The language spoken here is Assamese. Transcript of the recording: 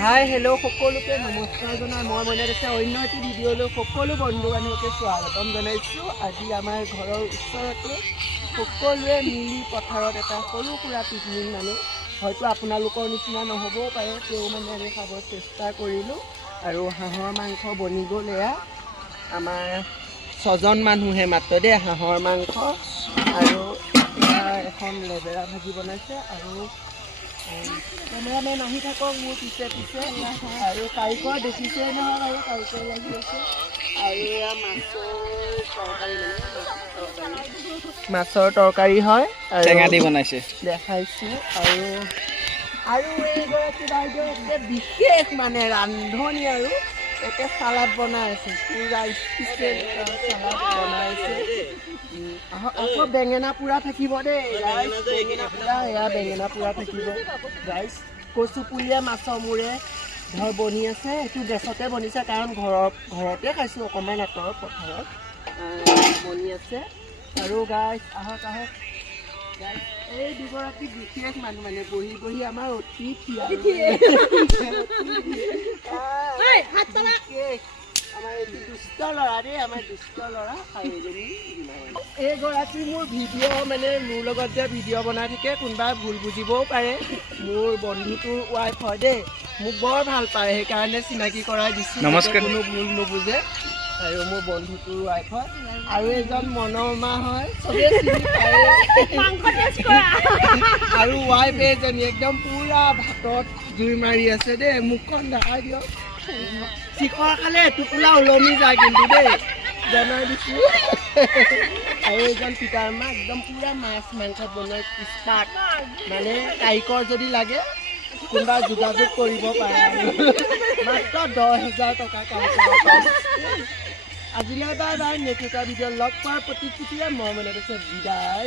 হাই হেল্ল' সকলোকে নমস্কাৰ জনাই মই মনে আছে অন্য এটি ভিডিঅ'লৈ সকলো বন্ধু বান্ধৱকে স্বাগতম জনাইছোঁ। আজি আমাৰ ঘৰৰ ওচৰতে সকলোৱে মিলি পথাৰত এটা সৰু সুৰা পিকনিক মানে হয়তো আপোনালোকৰ নিচিনা নহ'বও পাৰে, তেও মানে আমি খাব চেষ্টা কৰিলোঁ। আৰু হাঁহৰ মাংস বনি গ'ল। এয়া আমাৰ 6জন মানুহে মাত্ৰ দেই হাঁহৰ মাংস আৰু এখন লেবেৰা ভাজি বনাইছে। আৰু কেমেৰামেন আহি থাকক মোৰ পিছে পিছে। আৰু কাৰিকৰ দেখিছে নহয় বাৰু, কাৰিকৰ লাগি আছে। আৰু এয়া মাছৰ তৰকাৰী হয়, টেঙা দি বনাইছে দেখাইছোঁ। আৰু এইগৰাকী বাইদেউ একে বিশেষ মানে ৰান্ধনি আৰু একে চালাড বনাই আছে, পুৰা স্পেচিয়েল চালাড বনাইছে। আকৌ বেঙেনা পোৰা থাকিব দেই ৰাইজ, বেঙেনা পোৰা, এয়া বেঙেনা পোৰা থাকিব ৰাইজ। কচু পুলিয়ে মাছৰ মূৰে ধৰ বনি আছে, এইটো গেছতে বনিছে কাৰণ ঘৰতে খাইছোঁ, অকণমান আঁতৰত পথাৰত বনি আছে। আৰু গাইজ আহক গাইজ, এই দুগৰাকী বিশেষ মানুহ মানে বহি বহি আমাৰ অতিথি আমাৰ এইটো দুষ্ট ল'ৰা দেই, আমাৰ দুষ্ট ল'ৰা। আৰু এইগৰাকী মোৰ ভিডিঅ' মানে মোৰ লগত যে ভিডিঅ' বনাই থাকে, কোনোবাই ভুল বুজিবও পাৰে, মোৰ বন্ধুটোৰ ৱাইফ হয় দেই। মোক বৰ ভাল পায়, সেইকাৰণে চিনাকি কৰাই দিছোঁ, নমস্কাৰ, কোনো ভুল নুবুজে। আৰু মোৰ বন্ধুটোৰ ৱাইফ হয়। আৰু এজন মনমা হয়, চবেই চিনি পায়। আৰু ৱাইফ এজনী একদম পুৰা ভাতত জুই মাৰি আছে দেই, মুখখন দেখাই দিয়ক। চিখৰ খালে টোপোলা ওলমি যায় কিন্তু দেই, জনাই দিছোঁ। আৰু এজন পিতাৰ মা একদম পুৰা মাছ মাংস বনোৱা এক্সপাৰ্ট, মানে কাৰিকৰ যদি লাগে কোনোবা যোগাযোগ কৰিব পাৰে। মাত্ৰ 10,000 টকা কাৰিকৰ। আজিলৈ বাই বাই, নেক্সট এটা ভিডিঅ' লগ পোৱাৰ প্ৰতিশ্ৰুতিৰে মই মনে কৈছে বিদায়।